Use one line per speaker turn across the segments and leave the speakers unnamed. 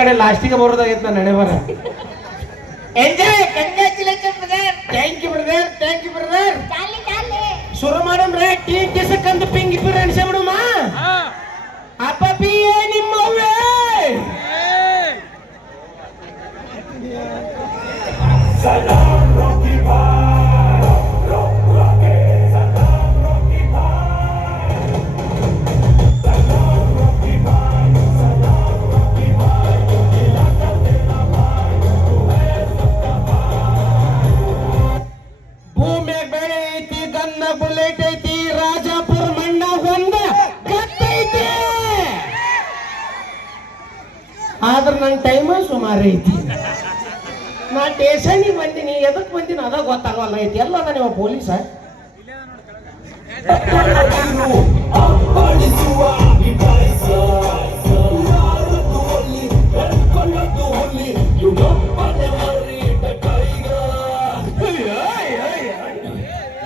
ಕಡೆ ಲಾಸ್ಟಿಗೆ ಬರೋದಾಗೈತೆ ನಾನು ನಡೆ ಬರ
enjoy congratulation brother
thank you brother thank you brother
ಚಾಲಿ ಚಾಲಿ.
ಶುರು ಮಾಡಮ್ರೆ ಟೀ ಕಿಸಕ್ಕಂತ ಪಿಂಗ್ ಇಬ್ಬರು ಅನ್ಸೆ ಬಿಡುಮ? ಅಪ್ಪ ಪಿ ನಿಮ್ಮವ್ವೇ. ಭೂಮಿಯಾಗ ನನ್ನ ಟೈಮ ಸುಮಾರು ಐತಿ ನಾ ಸ್ಟೇಷನಿಗೆ ಬಂದೀನಿ ಎದಕ್ಕೆ ಬಂದೀನಿ ಅದ ಗೊತ್ತಾಗಲ್ಲ ಐತಿ ಎಲ್ಲ ನೀವು ಪೊಲೀಸ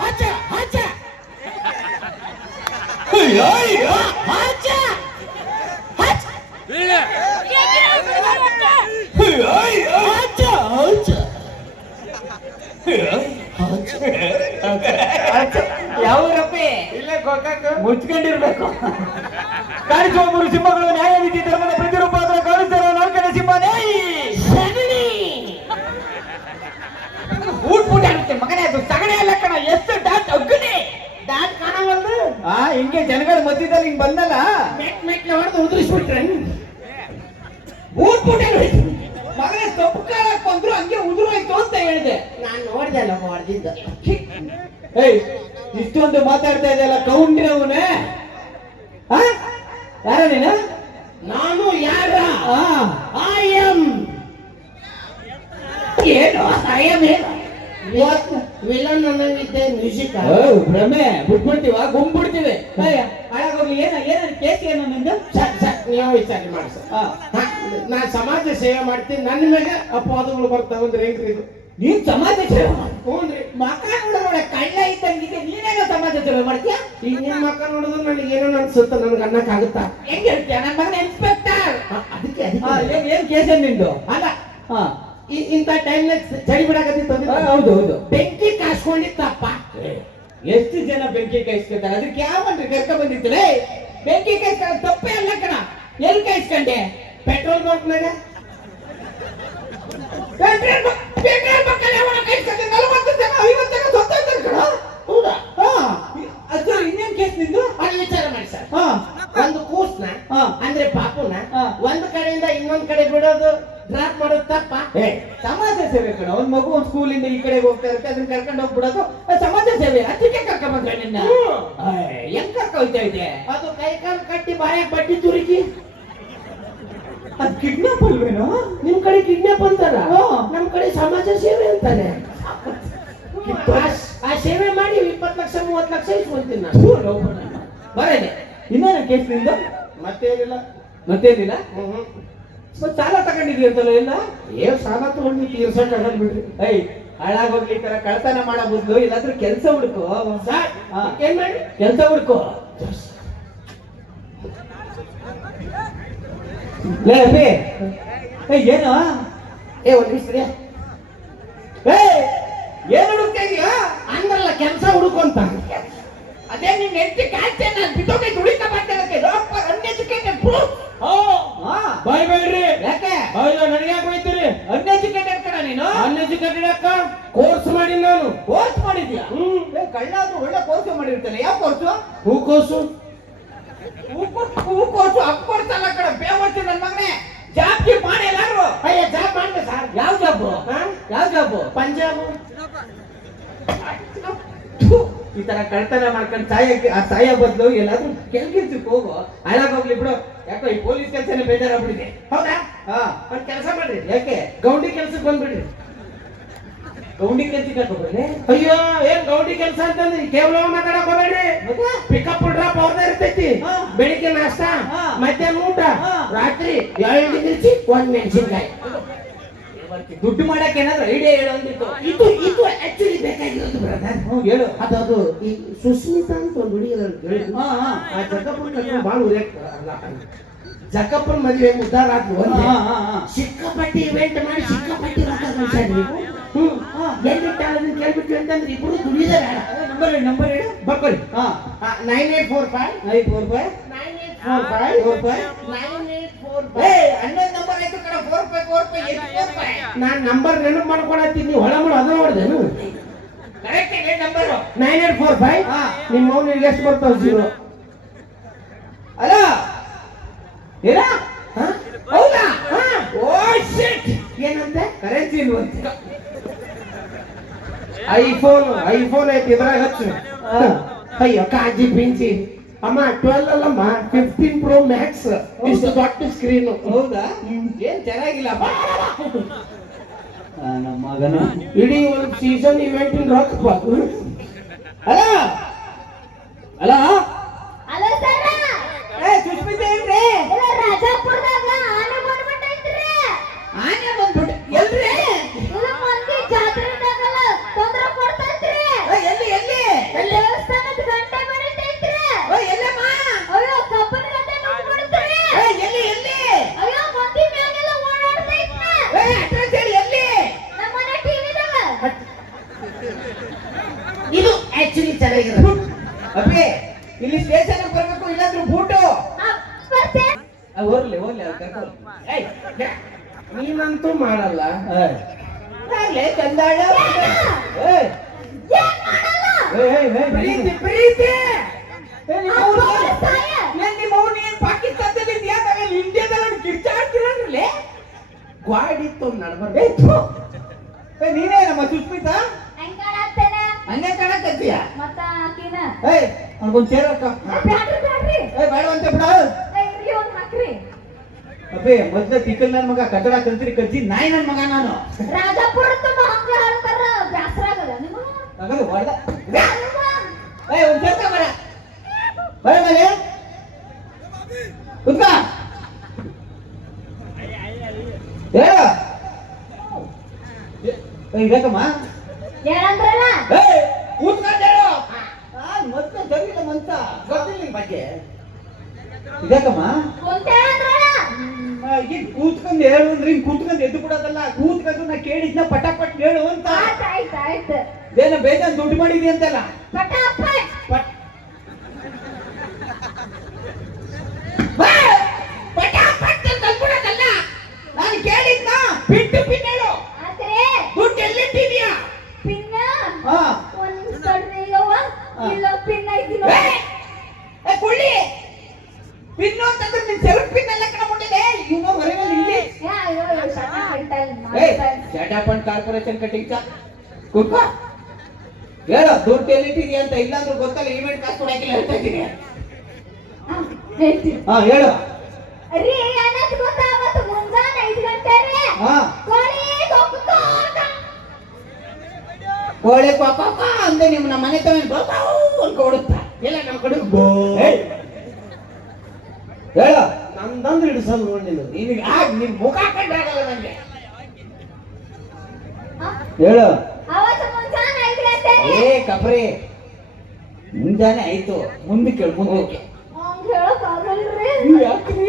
ಹಚ್ಚ ಹಚ್ಚ ಹಚ್ಚ ಹಚ್ಚ ಹಚ್ಚ ಹಚ್ಚ
ಯಾವ್ರಪ್ಪಿ?
ಇಲ್ಲ
ಮುಚ್ಕೊಂಡಿರ್ಬೇಕು.
ಕಾಣಿಸುವ ಮೂರು ಸಿಂಹಗಳು ನ್ಯಾಯನೀತಿ ಧರ್ಮದ ಪ್ರತಿರೂಪ ಅದರ ಕಾಣಿಸ್ತಾರ ನಾಲ್ಕನೇ ಸಿಂಹ ನ್ಯಾಯ.
ಊಟ್ ಪೂಟ ಆಗುತ್ತೆ. ಮಗನೇ ಅದು ಸಗಣಿ ಅಲ್ಲ ಕಣ. ಎಷ್ಟು ಡಾಟ್ ಅಗ್ಗನೆ
ಡಾಟ್ ಕಾಣವಲ್ದು
ಆ ಹಿಂಗೆ ಜನಗಳ ಮಧ್ಯದಲ್ಲಿ ಹಿಂಗ್ ಬಂದಲ್ಲ.
ಮೆಟ್ ಮೆಟ್ಲೆ ಹೊಡೆದು ಉದುರಿಸ್ಬಿಟ್ರೆ.
ಊಟ ಪೂಟ ಮಗನೇ ತಪ್ಪು ಕಾಲಕ್ಕೆ ಬಂದ್ರು ಹಂಗೆ ಉದುರೋಯ್ತು ಅಂತ ಹೇಳಿದೆ.
ನಾನು ನೋಡ್ದೆ ಅಲ್ಲ ಹೊಡೆದಿದ್ದ
ಏಯ್ ಇಷ್ಟೊಂದು ಮಾತಾಡ್ತಾ ಇದೆಯಲ್ಲ ಕೌಂಡ್ರವನೇ? ಯಾರ ನೀನು?
ನಾನು ಯಾರ? ಐ ಎಂ
ಏನು? ಆಯಂ ಏನು?
ವಿಲನ್ ಅನ್ನಂಗಿದ್ದೆ ಮ್ಯೂಸಿಕ್
ಭ್ರಮೆ. ಬಿಟ್ಬಿಡ್ತೀವ? ಗುಂಬಿಡ್ತೀವಿ ಹಾಳಾಗೋಗ್ಲಿ. ಏನ ಏನ ಕೇಸ್ ಏನು ನಿಂದು?
ನೀವು ವಿಚಾರ ಮಾಡಿ ಸರ್
ಆ,
ನಾ ಸಮಾಜ ಸೇವೆ ಮಾಡ್ತೀನಿ ನನ್ನ ಮೇಲೆ ಅಪವಾದಗಳು ಬರ್ತಾವಂದ್ರೆ ಹೆಂಗ್ರಿ ಇದು?
ನೀನ್ ಸಮಾಜ ಸೇವೆ ಮಾಡು.
ಹ್ಞೂನ್ರಿ
ಮಕ್ಕ ನೋಡ ಕಳ್ಳ ಇದ್ದಂಗಿದೆ ನೀನೇನೋ ಸಮಾಜ ಸೇವೆ ಮಾಡ್ತೀಯ?
ಈಗ ನಿನ್ ಮಕ್ಕ ನೋಡಿದ್ರೆ ನನಗೆ ಏನೋ ನನ್ಗೆ ನನಗೆ ಅನ್ನಕ್ಕಾಗುತ್ತಾ?
ಹೆಂಗ್ ಹೇಳ್ತೀಯ? ನನ್ನ ಮಗನ ಇನ್ಸ್ಪೆಕ್ಟರ್
ಅದಕ್ಕೆ
ಏನ್ ಏನ್ ಕೇಸ್ ನಿಂದು?
ಅಲ್ಲ
ಹಾ.
ಇಂಥ ಟೈಮ್ನಾಗ ಚಳಿ ಬಿಡಕತ್ತಿತ್ತು
ಹೌದು ಹೌದು.
ಬೆಂಕಿ ಕಾಸ್ಕೊಂಡಿತ್ತಪ್ಪ.
ಎಷ್ಟು ಜನ ಬೆಂಕಿ ಕಾಯಿಸ್ಕೊತಾರೆ? ಅದಕ್ಕೆ ಯಾವನ್ರಿ ಕರ್ಕ ಬಂದಿತ್ತು ಬೆಂಕಿ ಕಾಯಿಸ್ಕೊಳ್ಳೋ ತಪ್ಪೇ ಅಲ್ಲ ಕಣ. ಎಲ್ಲಿ ಕಾಯಿಸ್ಕೊಂಡೆ?
ಪೆಟ್ರೋಲ್ ಬಂಕ್ನಾಗ
ಪೆಟ್ರೋಲ್ ಬ- ಪೆಟ್ರೋಲ್ ಬಂಕಲ್ಲಿ ಯಾವನ ಕಾಯಿಸ್ಕೊಂಡೆ ನಲವತ್ತು ಜನ ಐವತ್ತು ಜನ ಸತ್ತೋಗ್ತಾರೆ ಕಣ.
ಹೌದಾ?
ಹಾ. ಅದು ಇನ್ನೇನ್ ಕೇಸ್ ನಿಂದು?
ಅಲ್ಲಿ ವಿಚಾರ ಮಾಡಿ ಸರ್.
ಹಾ.
ಒಂದು ಕೂಸ್ನ. ಅಂದ್ರೆ ಪಾಪುನ. ಒಂದ್ ಕಡೆಯಿಂದ ಇನ್ನೊಂದ್ ಕಡೆ ಬಿಡೋದು ಡ್ರಾಪ್ ಮಾಡೋದು ತಪ್ಪ?
ಹೇ ಸಮಾಜ ಸೇವೆ ಕಣ. ಒಂದ್ ಮಗು ಒಂದ್ ಸ್ಕೂಲಿಂದ ಈ ಕಡೆ ಹೋಗ್ತಾ ಇರುತ್ತೆ ಅದನ್ನ ಕರ್ಕೊಂಡು ಹೋಗ್ಬಿಡೋದು ಸಮಾಜ ಸೇವೆ. ಅದಕ್ಕೆ ಕರ್ಕೊಂಡ್ ಬಂದ್ರೆ ನಿನ್ನ? ಹೆಂಗ್ ಕರ್ಕ ಹೋಯ್ತಾ ಇದೆ?
ಅದು ಕೈ ಕಾಲು ಕಟ್ಟಿ ಬಾಯಾಗ ಬಡ್ಡಿ ತುರುಕಿ.
ಅದ್ ಕಿಡ್ನಾಪ್ ಅಲ್ವೇನೋ?
ನಿಮ್ ಕಡೆ ಕಿಡ್ನಾಪ್ ಅಂತಾರ. ನಮ್ ಕಡೆ ಸಮಾಜ ಸೇವೆ ಅಂತಾನೆ. ಆ- ಆ ಸೇವೆ ಮಾಡಿ ಇಪ್ಪತ್ತು ಲಕ್ಷ ಮೂವತ್ತು ಲಕ್ಷ ಇಸ್ಕೊಂತೀನಿ ನಾನು.
ಬರೇನೆ ಇನ್ನೇನ ಕೇಸ್ನಿಂದ?
ಮತ್ತೇನಿಲ್ಲ.
ಮತ್ತೇನಿಲ್ಲ? ಸಾಲ ತಗೊಂಡಿದ್ವಿ ಅಂತಲ್ಲ ಇಲ್ಲ
ಏನ್ ಸಾಲ ತಗೊಂಡು ತೀರ್ಸಕ್ ಆಗಲ್ ಬಿಡ್ರಿ.
ಐ ಹಾಳಾಗೋಗ್ಲಿ ಈ ತರ ಕಳ್ತನ ಮಾಡೋ ಬದಲು ಇಲ್ಲಾದ್ರೂ ಕೆಲಸ ಹುಡುಕು.
ಏನ್ ಮಾಡಿ
ಕೆಲಸ ಹುಡುಕು. ಲೇ ಅಪ್ಪಿ ಏ ಏನು?
ಏ ಒಂದ್ ನಿಮಿಷ.
ಏ ಏನ್ ಹುಡುಕ್ತಾ ಇದೀಯಾ?
ಅಂದ್ರಲ್ಲ ಕೆಲಸ ಹುಡುಕಂತ
ಅದೇ ನಿನ್ ಹೆಂಡತಿ ಕಾಯ್ತೆ ನಾನು ಬಿಟ್ಟೋಗಿ ದುಡಿತಾ ಮಾಡ್ತೇನೆ ಅನ್ಎಜುಕೇಟೆಡ್ ಹಾ
ಬಾಯ್ ಬೇಡ್ರಿ
ಯಾಕೆ?
ಹೌದು ನನಗೆ ಯಾಕೆ ಬೈತೀರಿ?
ಅನ್ಎಜುಕೇಟೆಡ್ ಕಣ ನೀನು?
ಅನ್ಎಜುಕೇಟೆಡ್ ಅಕ್ಕ ಕೋರ್ಸ್ ಮಾಡಿ ನಾನು.
ಕೋರ್ಸ್ ಮಾಡಿದ್ಯಾ?
ಹ್ಮ್.
ಏ ಕಳ್ಳ ಒಳ್ಳೆ ಕೋರ್ಸ್ ಮಾಡಿರ್ತಾನೆ. ಯಾವ ಕೋರ್ಸು? ಹೂ ಕೋರ್ಸು? ಅಪ್ ಕೋರ್ಸ್ ಅಲ್ಲ ಕಣ ಬೇವರ್ಸಿ ನನ್ನ ಮಗನೇ. ಜಾಬ್ಗೆ ಮಾಡಿ ಎಲ್ಲಾರು
ಅಯ್ಯ ಜಾಬ್ ಮಾಡ್ದೆ ಸರ್.
ಯಾವ ಜಾಬ್? ಯಾವ ಜಾಬ್?
ಪಂಜಾಬ್.
ಈ ತರ ಕಳ್ತನ ಮಾಡ್ಕೊಂಡು ಸಾಯಕ್ಕೆ ಆ ಸಾಯ ಬದಲು ಎಲ್ಲಾದ್ರೂ ಕೆಲ್ಗಿರ್ಸಕ್ ಹೋಗು. ಹಾಳಾಗೋಗ್ಲಿ ಬಿಡು. ಯಾಕೋ ಈ ಪೊಲೀಸ್ ಕೆಲಸನೇ ಬೇಜಾರಾಗ್ಬಿಟ್ಟಿದೆ.
ಹೌದಾ?
ಹಾ.
ಒಂದ್ ಕೆಲಸ ಮಾಡ್ರಿ.
ಯಾಕೆ?
ಗೌಂಡಿ ಕೆಲ್ಸಕ್ಕೆ ಬಂದ್ಬಿಡ್ರಿ.
ಗೌಂಡಿ ಕೆಲ್ಸಕ್ಕೆ ಹಾಕೋಬರ್ಲೆ
ಅಯ್ಯೋ ಏನ್ ಗೌಂಡಿ ಕೆಲಸ ಅಂತಂದ್ರೆ ಕೇವಲ ಮಾತಾಡಕ್ ಹೋಗ್ಬೇಡ್ರಿ.
ಮತ್ತೆ?
ಪಿಕಪ್ ಡ್ರಾಪ್ ಅವ್ರದೇ ಇರ್ತೈತಿ. ಬೆಳಿಗ್ಗೆ ನಾಷ್ಟ. ಮಧ್ಯಾಹ್ನ ಊಟ. ರಾತ್ರಿ ಎರಡು ಮಿರ್ಚಿ ಒಂದ್ ಮೆಣಸಿನ್ಕಾಯಿ.
ದುಡ್ಡು ಮಾಡಕ್ ಏನಾದ್ರು ಐಡಿಯಾ ಹೇಳು ಅಂದಿತ್ತು
ಇದು ಇದು ಆಕ್ಚುಲಿ ಬೇಕಾಗಿರೋದು ಬ್ರದರ್
ಹೇಳು.
ಅದು ಅದು ಈ ಸುಸ್ಮಿತಾ ಅಂತ ಒಂದು ಹುಡುಗಿ
ಹಾ ಹಾ.
ಆ ಜಗಪ್ಪನ ಭಾಳ ಬಾಳ ಅಲ್ಲ ಜಕ್ಕಪ್ಪನ ಮದುವೆ ಉದ್ದಾರ
ಹಾ.
ಸಿಕ್ಕಾಪಟ್ಟಿ ಇವೆಂಟ್ ಮಾಡಿ ಸಿಕ್ಕಾಪಟ್ಟಿ ರೊಕ್ಕ ಗಳಿಸ್ಯಾರ ನೀವು ಹ್ಮ್ ಎಲ್ಲಿ ಅದನ್ನ ಕೇಳ್ಬಿಟ್ವಿ ಅಂತಂದ್ರೆ ಇಬ್ರು ದುಡಿದ ಬೇಡ.
ನಂಬರ್ ಹೇಳಿ ನಂಬರ್ ಹೇಳಿ.
ಬರ್ಕೊಳ್ಳಿ.
ಹಾ
ನೈನ್ ಏಟ್ ಫೋರ್ ಫೈವ್
ಐದು four five
nine eight four five
four five
nine eight four
ಏ ಹನ್ನೊಂದು ನಂಬರ್ ಆಯ್ತು ಕಡೆ four five four five four five
ನಾನ್ ನಂಬರ್ ನೆನಪು ಮಾಡ್ಕೊಳತ್ತೀನಿ ನೀವು ಹೊಳ ಮಾಡು ಅದ ನೋಡ್ದೇನು
ಕರೆಕ್ಟ್ ಇದೆ number
nine eight four five. ನಿಮ್ಮ ಮೌನಿಗೆ ಎಷ್ಟು ಬರ್ತಾವ ಜೀರೋ
ಅಲೋ ಏನ? ಹೌದಾ?
ಹಾ.
ಓ ಶಿಟ್
ಏನಂತೆ?
ಕರೆನ್ಸಿ ಇಲ್ವಂತೆ.
ಐಫೋನ್ ಐಫೋನ್ ಐತಿ ಇದ್ರಾಗ ಹಚ್ಚು.
ಹಾ.
ಅಯ್ಯೋ ಕಾಜಿ ಪಿಂಚಿ. ಅಮ್ಮ ಟ್ವೆಲ್ ಅಲ್ಲಮ್ಮ ಫಿಫ್ಟೀನ್ ಪ್ರೋ ಮ್ಯಾಕ್ಸ್ ಇಷ್ಟು ದೊಡ್ಡ ಸ್ಕ್ರೀನ್
ಹೌದಾ? ಏನ್ ಚೆನ್ನಾಗಿಲ್ಲ. ನಮ್ಮ ಮಗನ.
ಇಡೀ ಒಂದು ಸೀಸನ್ ಇವೆಂಟ್ ರೊಕ್ಕ
ಅಲ್ಲ ಅಲ್ಲ
ಅಲ್ಲ ಸರ್?
ಏ ಸುಷ್ಮಿತಾ ಏನ್ರಿ
ಇಲ್ಲ ರಾಜಾಪುರದಾಗ ಆನೆ ಬಂದ್ಬಿಟ್ಟೈತ್ರಿ.
ಆನೆ ಬಂದ್ಬಿಟ್ಟು ಎಲ್ರಿ
ಇಲ್ಲ ಮಂದಿ ಜಾತ್ರೆದಾಗಲ್ಲ ತೊಂದ್ರೆ ಕೊಡ್ತೈತ್ರಿ
ಏ, ಎಲ್ಲಿ ಎಲ್ಲಿ
ದೇವಸ್ಥಾನದ ಗಂಟೆ ಬಡಿತೈತ್ರಿ
ಓ, ಎಲ್ಲಮ್ಮ
ಅಯ್ಯೋ ಕಬ್ಬನ ಗಂಟೆ ನಿಂತ್ಬಿಡ್ತ್ರಿ
ಏ, ಎಲ್ಲಿ ಎಲ್ಲಿ
ಅಯ್ಯೋ ಮಂದಿ ಮ್ಯಾಗೆಲ್ಲ ಓಡಾಡ್ತೈತ್ರಿ
ಏ, ಅಡ್ರೆಸ್ ಹೇಳಿ ಎಲ್ಲಿ
ನಮ್ಮ ಮನೆ ಟಿವಿದಾಗ
ಇದು ಆಕ್ಚುಲಿ ಚೆನ್ನಾಗಿರೋದು
ಅಪ್ಪಿ ಇಲ್ಲಿ ಸ್ಟೇಷನ್ ಬರ್ಬೇಕು ಇಲ್ಲಾಂದ್ರೆ ಬೂಟು
ಬರ್ತೆ
ಹೋಗ್ಲಿ ಹೋಗ್ಲಿ ಅವ್ರ್ ಕರ್ಕೊಂಡು. ಏಯ್, ಯಾ.
ನೀನಂತೂ ಮಾಡಲ್ಲ
ಏಯ್. ಆಗ್ಲೇ ಚಂದಾಳ ಏಯ್,
ಏನ್ ಮಾಡಲ್ಲ
ಏಯ್, ಏಯ್, ಏಯ್,
ಪ್ರೀತಿ ಪ್ರೀತಿ
ಏ, ನಿಮ್ಮ
ಆ
ಅವ್ನು
ಕೋಳಿ
ಏನ್-
ಸಾಯ.
ಏನ್ ನಿಮ್ಮ ಅವ್ನು ಏನ್ ಪಾಕಿಸ್ತಾನದಲ್ಲಿ ಇದ್ಯಾ ನಾವೇನ್ ಇಂಡಿಯಾದಲ್ಲಿ ಕಿರ್ಚಾಡ್ತಿರಲ್ರಿ
ಗ್ವಾಡಿತ್ತು ನಡ್ಬರ್ಬೇಕು
ನೀನೇ ನಮ್ಮ ಸುಸ್ಮಿತಾ?
ಹೆಂಗ್
ಕಾಣಕತ್ತೀಯ
ಮತ್ತ
ಅವ್ನಿಗೊಂದು ಚೇರ್ ಹಾಕ.
ಬ್ಯಾಡ್ರಿ
ಬೇಡವಂತೆ ಬಿಡ
ಏ,
ಅಪ್ಪೇ ಮೊದ್ಲ ತಿಕ್ಕಲ್ ನನ್ ಮಗ ಕಟ್ಟಡ ಕಲ್ತಿರಿ ಕಜ್ಜಿ ನಾಯಿ ನನ್ ಮಗ ನಾನು. ಹೊಡೆದ? ಏಯ್ ಒಂದ್ ಚೇರ್ ಬರ. ಬರ ಮೇಲೆ. ಕುತ್ಕ. ಹೇಳು ಏಯ್ ಇದಕ್ಕಮ್ಮ
ಏನಂದ್ರಲ್ಲ
ಏಯ್ ಕೂತ್ಕೊಂಡು ಹೇಳು. ನಾನ್ ಮತ್ತೆ ಸರಿಯಿಲ್ಲ ಮಂತ
ಗೊತ್ತಿಲ್ಲ ನಿನ್ ಬಗ್ಗೆ
ಇದಕ್ಕಮ್ಮ
ಕುಂತೇಳಂದ್ರಲ್ಲ
ಈಗ ಕೂತ್ಕೊಂಡು ಹೇಳು ಅಂದ್ರೆ ಹಿಂಗ್ ಕೂತ್ಕೊಂಡು ಎದ್ದು ಬಿಡೋದಲ್ಲ. ಕೂತ್ಕೊಂಡು ನಾ ಕೇಳಿದ್ನ ಪಟಾಪಟ್ ಹೇಳು ಅಂತ.
ಆಯ್ತ್ ಆಯ್ತ್ ಆಯ್ತ್.
ಬೇಜಾನ್ ದುಡ್ಡು ಮಾಡಿದಿ ಅಂತಲ್ಲ.
ಪಟಾಪಟ್.
ಪಟ್ ಬಾ! ಪಟಾಪಟ್ ಅಂತ ಅಂದ್ಬಿಡೋದಲ್ಲ. ನಾನ್ ಕೇಳಿದ್ನ? ಬಿಟ್ಟು ಪಿನ್ ಹೇಳು
ಆದ್ರೆ
ದುಡ್ಡು ಎಲ್ಲಿಟ್ಟಿದ್ಯಾ?
ಪಿನ್ನ?
ಹಾ
ಒಂದ್ ಇಲ್ಲ ಪಿನ್ ಐತಿ
ಏ!
ನೋಡಿ
ಏ, ಕೊಳ್ಳಿ. ಪಿನ್ನು ಅಂತಂದ್ರೆ ನಿನ್ ಸೆವೆನ್ ಪಿನ್ ಎಲ್ಲ ಕಣ ಮುಟ್ಟಿದೆ ಇವ್ನು ಹೊರಗೆ ಇಲ್ಲಿ. ಕಾರ್ಪೊರೇಷನ್ ಕಟ್ಟಿಂಗ್ ಹೇಳು ದುಡ್ಡು ಎಲ್ಲಿಟ್ಟಿದ್ಯಾ ಅಂತ ಇಲ್ಲಾಂದ್ರೂ ಗೊತ್ತಲ್ಲ ಇವೆಂಟ್ ಕಾಸು ಕೊಡಕ್ಕಿಲ್ಲ ಹೇಳ್ತಾ ಇದ್ದೀನಿ.
ಹಾ,
ಹೇಳು.
ಕೋಳಿ
ಪಾಪ ಅಂದ್ರೆ ಅಂದೆ ನಿಮ್ಮ ನಮ್ಮ ಮನೆ ತವ ಅಂತ ಅನ್ಕೊಡುತ್ತಾ
ಇಲ್ಲ ನಮ್ಮ ಕಡೆ!
ಹೇಳು.
ನಮ್ದಂದ್ರೆ ಹಿಡಿಸಲ್ ನೋಡಿ ನೀನು.
ನಿನಗೆ ಆಗ ನಿನ್ ಮುಖ ಕಂಡಾಗಲ್ಲ ನಂಗೆ? ಹೇಳು. ಏ ಕಪ್ರಿ. ಮುಂಜಾನೆ ಆಯ್ತು. ಮುಂದೆ ಕೇಳು ಮುಂದೆ
ಹಂಗ್
ಯಾಕ್ರಿ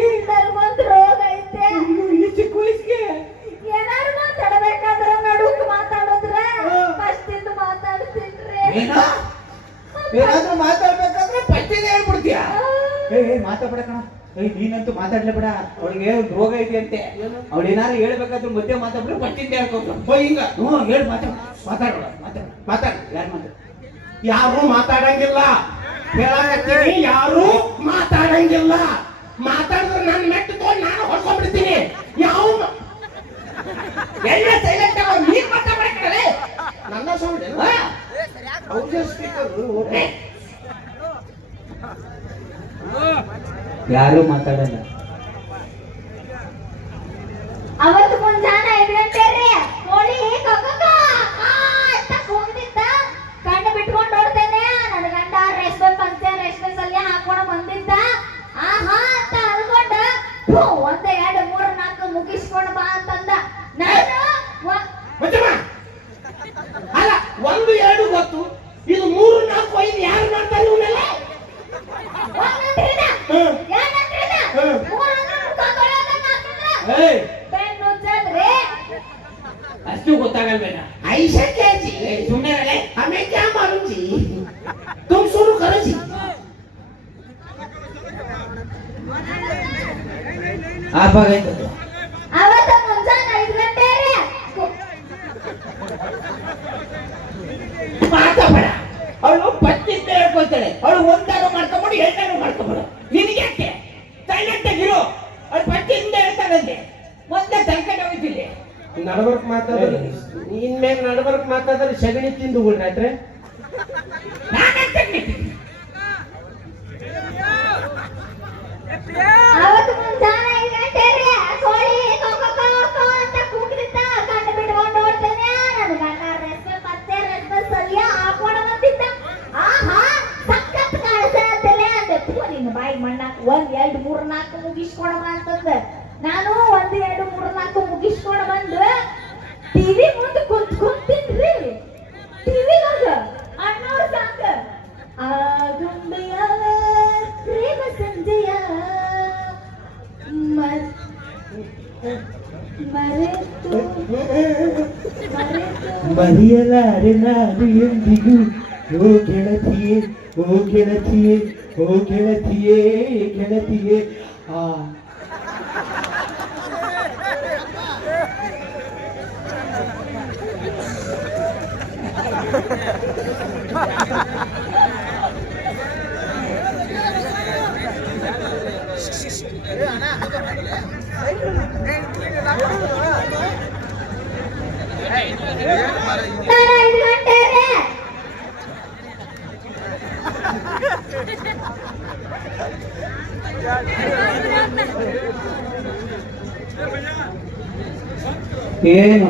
ಮಾತಾಡ್ಬೇಡ ಕಣ. ಏಯ್ ನೀನಂತೂ ಮಾತಾಡ್ಲೇ ಬಿಡ. ಅವಳಿಗೆ ರೋಗ ಐತಿ ಅಂತೆ. ಅವಳು ಏನಾರು ಹೇಳ್ಬೇಕಾದ್ರೂ ಮಧ್ಯೆ ಮಾತಾಡ್ಬಿಟ್ಟು ಪಟ್ಟಿಂದ ಹೇಳ್ಕೊಂಡು
ಓ ಹಿಂಗ.
ಹ್ಞೂ ಹೇಳಿ ಮಾತಾಡ. ಮಾತಾಡೋಣ ಮಾತಾಡ ಮಾತಾಡ. ಯಾರು ಮಾತಾಡ?
ಯಾರು ಮಾತಾಡಂಗಿಲ್ಲ. ಹೇಳಕತ್ತೀನಿ ಯಾರು ಮಾತಾಡಂಗಿಲ್ಲ. ಮಾತಾಡಿದ್ರೆ ನನ್ನ ಮೆಟ್ಟು ತಗೊಂಡು ನಾನು ಹೊಡ್ಕೊಂಡ್ಬಿಡ್ತೀನಿ. ಯಾವ
ಎಲ್ಲ ಸೈಲೆಂಟ್ ಆಗ ನೀನ್ ಮಾತಾಡ್ಬೇಕಲ್ಲ
ನನ್ನ ಸೌಂಡ್ ಅವ್ರ ಸ್ಪೀಕರ್
ಯಾರು ಮಾತಾಡಲ್ಲ. पागल बेटा
ऐसा क्या जी
सुनने वाले
हमें क्या मालूम
आप ನಾಲ್ಕು ಮುಗಿಸ್ಕೊಡಮ ಅಂತಂದ ನಾನು ಒಂದ್ ಎರಡು ಮೂರ್ ನಾಲ್ಕು ಮುಗಿಸ್ಕೊಂಡು ಬಂದು ಟಿವಿ ಮುಂದೆ ಕುಂತ್ ಕುಂತಿನ್ರಿ ಟಿವಿದಾಗ ಅಣ್ಣವ್ರ ಸಾಂಗ್ ಆಗುಂಬೆಯ ಪ್ರೇಮ ಸಂಜೆಯ ಮರ್- ಮರೆತು
ನಾನು ಎಂದಿಗೂ ಓ ಗೆಳತಿಯೇ ಓ ಗೆಳತಿಯೇ ಓ ಗೆಳತಿಯೇ ಗೆಳತಿಯೇ ಆ
ನಾನು ಐದು ಗಂಟೆ ರೀ
ಏನು?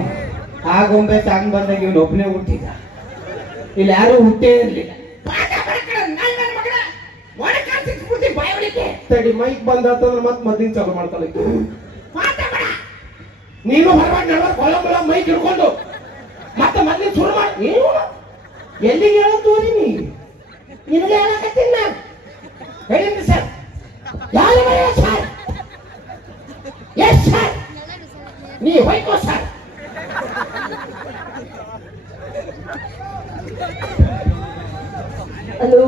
ಆ ಗೊಂಬೆ ತಾಗಿ ಬಂದಾಗ ಇವನು ಒಬ್ಬನೇ ಹುಟ್ಟಿದ. ಇಲ್ಲಿ ಯಾರು ಹುಟ್ಟೇ ಇರ್ಲಿಲ್ಲ.
ತಡಿ ಮೈಕ್ ಬಂದಾತಂದ್ರೆ ಮತ್ತೆ ಮದ್ದಿನ ಚಾಲು ಮಾಡ್ತಾಳೆ ನೀನು ಹೊರಗಡೆ ನಡ್ಬರ್ಕ್ ಹೊಲ ಮುಲ ಮೈಕ್ ಹಿಡ್ಕೊಂಡು ಮತ್ತೆ ಮದ್ದಿನ ಶುರು ಮಾಡಿ. ಎಲ್ಲಿ ಎಲ್ಲಿಗೆ ಹೇಳೋದು ನೀ? ನಿನಗೆ ಹೇಳಕತ್ತೀನಿ ನಾನು. ಹೇಳಿದ್ರಿ ಸರ್. ಯಾರು ಸರ್? Yes sir. ನೀ ಹೋಯ್ಕೋ ಸರ್.
ಹಲೋ.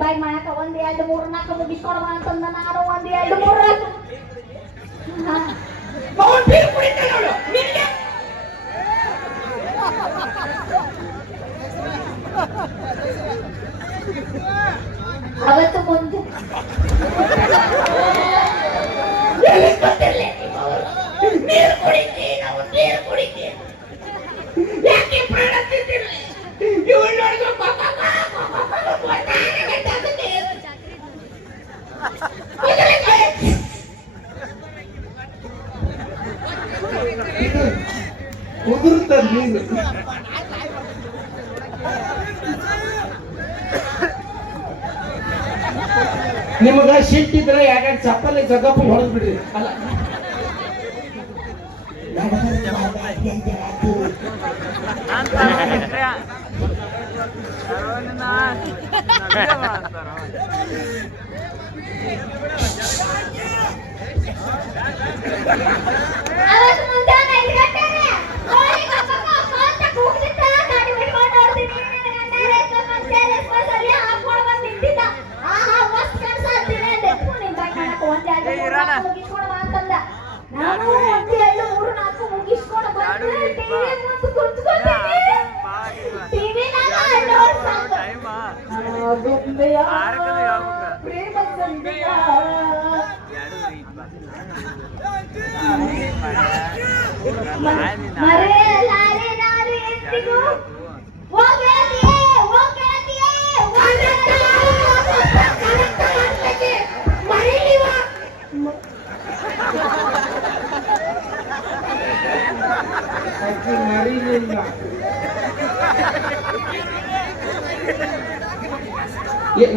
ಬಾಯಿ ಮಾಡಕ ಒಂದ್, ಎರಡು, ಮೂರು, ನಾಲ್ಕು ಮುಗಿಸ್ಕೊಡವ ಅಂತಂದ ನಾನು, ಒಂದ್, ಎರಡು, ಮೂರು ನಾಲ್ಕು ಹಾ. ಅವತ್ತು ಮುಂದೆ
ನೀರು ಕುಡಿತಿ ನಾವು ನೀರು ಕುಡಿತಿ ಯಾಕೆ ಪ್ರಾಣ ತಿಂತಿರ್ಲಿ ಇವಳು ನೋಡಿದ್ರು ಪಾಪ
ಉದುರುತ್ತ ನೀನು. ನಿಮಗ ಸಿಟ್ಟಿದ್ರೆ ಯಾಕಂದ್ರೆ ಚಪ್ಪಲಿ ಜಗಪ್ಪ ಹೊಡೆದ್ ಬಿಡ್ರಿ. ಅಲ್ಲ.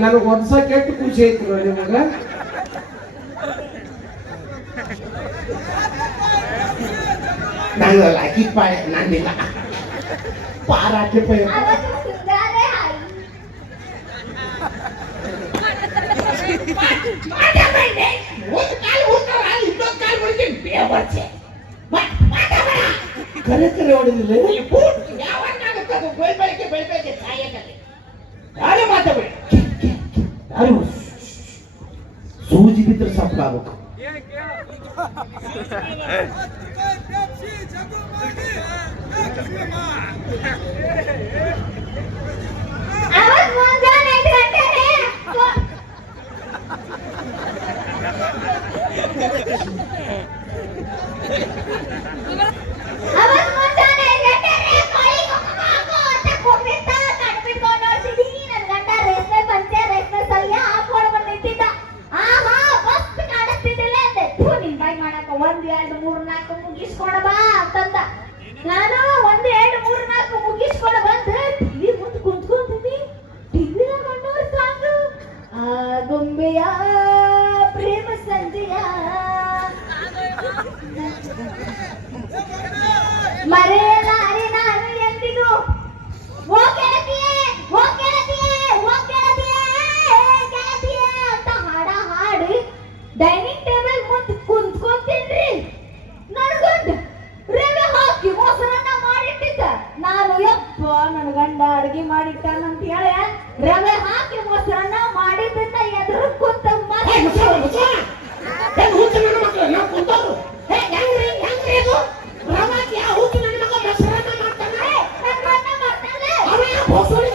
ನಾನು
ವರ್ಷ ಕೆಟ್ಟು ಖುಷಿ ಐತ್ರಿ ನಿಮಗ ನಾನು ಲಾಕಿ ಪಾಯ ನಾನಿಲ್ಲ ಪಾರಾಕೆ
ಪಾಯ ಮಾಡ ಮಾಡಿ
ಒಂದು ಕಾಲು ಹೋಗ್ತಾವ ಇನ್ನೊಂದು ಕಾಲು ಹೊಡಿತೀನಿ ಬೇವರ್ಸೆ ಕರೆತರೆ ಹೊಡೆದಿಲ್ಲ
ಈ ಬೂಟ್ ಯಾವನ್ನಾಗುತ್ತೆ ಅದು ಬೆಳ್ bombear বছরে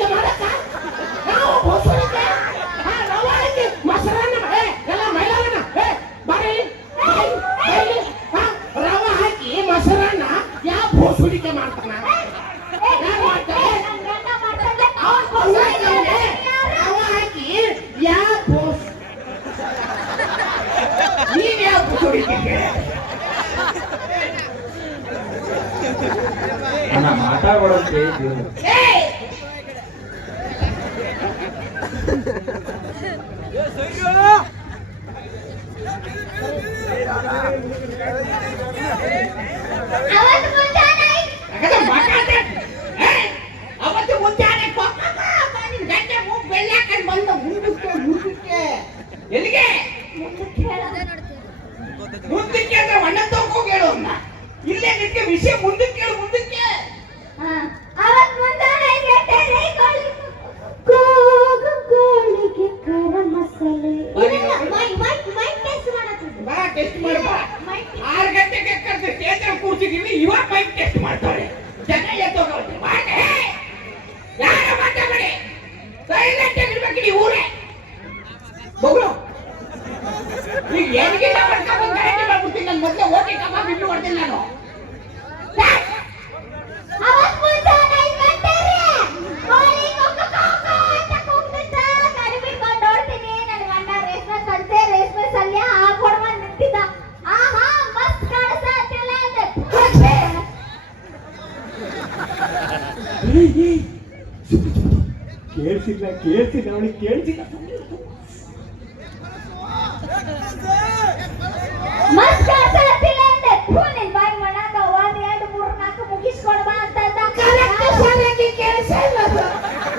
How
ಕೇಳ್ಸಿಲ್ಲ ಕೇಳ್ಸಿಲ್ಲ ಅವಳಿಗೆ ಕೇಳ್ಸಿಲ್ಲ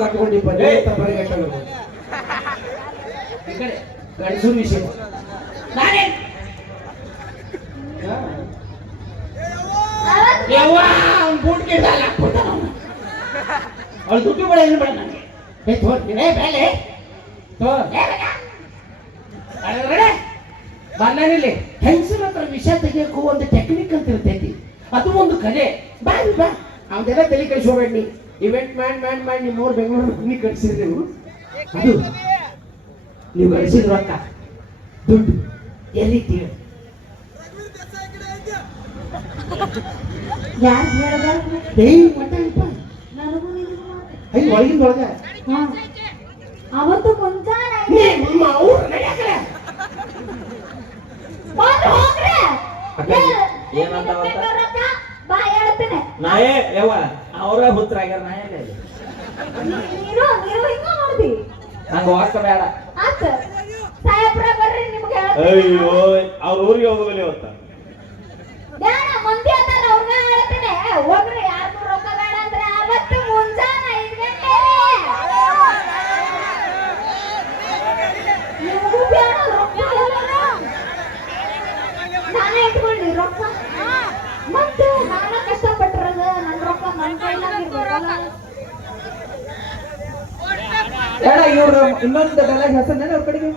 ಕಟ್ಕೊಂಡಿಪ್ಪ ಪರಿಗಟ್ಟಲು
ಗಂಡಸು ವಿಷಯ
ಬೂಟ್ ಗಿಡ ಹಾಕ್ಬಿಡ್ತಾನ ಅವಳು ದುಡ್ಡು ಬೇಡ ಏನು ಬೇಡ ನನಗೆ. ಎತ್ತು ಹೋಗ್ತೀನಿ ಬೇಲೆ ಬಂದಾನಿಲ್ಲಿ ಹೆಂಗಸರ ಹತ್ರ ವಿಷ ತೆಗಿಯೋಕ್ಕೂ ಒಂದು ಟೆಕ್ನಿಕ್ ಅಂತ. ಇರ್ತೈತಿ ಅದು ಒಂದು ಕಲೆ. ಬಾ ಬಾ. ಅವನ್ನೆಲ್ಲ ತಲೆ ಕಳಿಸೋಬೇಡಿ ಇವೆಂಟ್ ಮ್ಯಾನ್ ಮ್ಯಾಂಡ್ ಮಾಡಿ ನಿಮ್ಮ ಅವ್ರು ಬೆಂಗಳೂರು ಮನೆ ಕಟ್ಸಿದ್ರಿ ನೀವು ಅದು. ನೀವು ಕಳಿಸಿದ ರೊಕ್ಕ. ದುಡ್ಡು. ಎಲ್ಲಿ ಕೇಳಿ?
ಯಾರು ಹೇಳ್ದ ದೇವಿ
ಮಠ ಇಪ್ಪ ಒಳಗ.
ಅವತ್ತು ಮುಂಜಾನೆ
ನಿಮ್ಮ ಅವ್ರು ನಡೆಯಕ್ರೆ
ಬಂದ್
ಏ, ಏನಂತ ನಾಯೇ ಅವರ ಹುತ್ತರಾಗ್ಯಾರ ನಾ ಎಲ್ಲ
ನೀರು ನೀರು ಹಿಂಗ ಮಾಡ್ದಿ
ನಂಗೆ ವಾಸ ಬೇಡ.
ಆತ. ಸಾಹೇಬ್ರ ಬರ್ರಿ ನಿಮ್ಗೆ
ಅಯ್ಯೋ ಅವ್ರ ಊರಿಗೆ ಹೋಗಲಿ ಅವತ್ತ.
ಬೇಡ ಮಂದಿ ಅದಾರ ಅವ್ರನ್ನ ಹೇಳ್ತೇನೆ. ಹೋಗ್ರಿ. ಬೇಡ
ಇವ್ರು ಇನ್ನೊಂದು ಡೈಲಾಗ್ ಹೆಸರು ಅವ್ರ ಕಡೆಗೆ.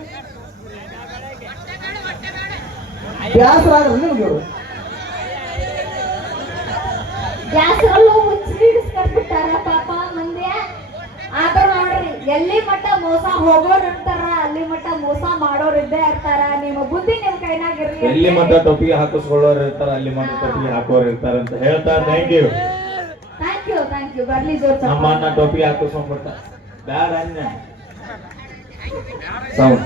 ಬ್ಯಾಸರ ಆದ್ರೆ ನಿಮ್ಗೆ ಇವರು.
ಗ್ಯಾಸರಲ್ಲೂ ಮುಚ್ಚಿ ಹಿಡಿಸ್ಕೊಂಡ್ಬಿಟ್ಟಾರ ಪಾಪ ಮಂದಿ ಆದ್ರ ನೋಡ್ರಿ ಎಲ್ಲಿ ಮಟ್ಟ ಮೋಸ ಹೋಗೋರ್ ಇರ್ತಾರ ಅಲ್ಲಿ ಮಟ್ಟ ಮೋಸ ಮಾಡೋರ್ ಇದ್ದೇ ಇರ್ತಾರ. ನಿಮ್ಮ ಬುದ್ಧಿ ನಿಮ್ ಕೈನಾಗಿರ್ಲಿ
ಎಲ್ಲಿ ಮಟ್ಟ ಟೊಪ್ಪಿಗೆ ಹಾಕಿಸ್ಕೊಳ್ಳೋರು ಇರ್ತಾರ ಅಲ್ಲಿ ಮಟ್ಟ ಟೊಪ್ಪಿಗೆ ಹಾಕೋರು ಇರ್ತಾರ ಅಂತ ಹೇಳ್ತಾ thank you
thank you thank you ಬರ್ಲಿ
ನಮ್ಮ ಅಣ್ಣ
ಟೋಪಿ
ಹಾಕಿಸ್ಕೊಂಡ್ ಬಿಡ್ತಾನ ಬ್ಯಾಡ ಅಣ್ಣ
ಸೌಂಡ್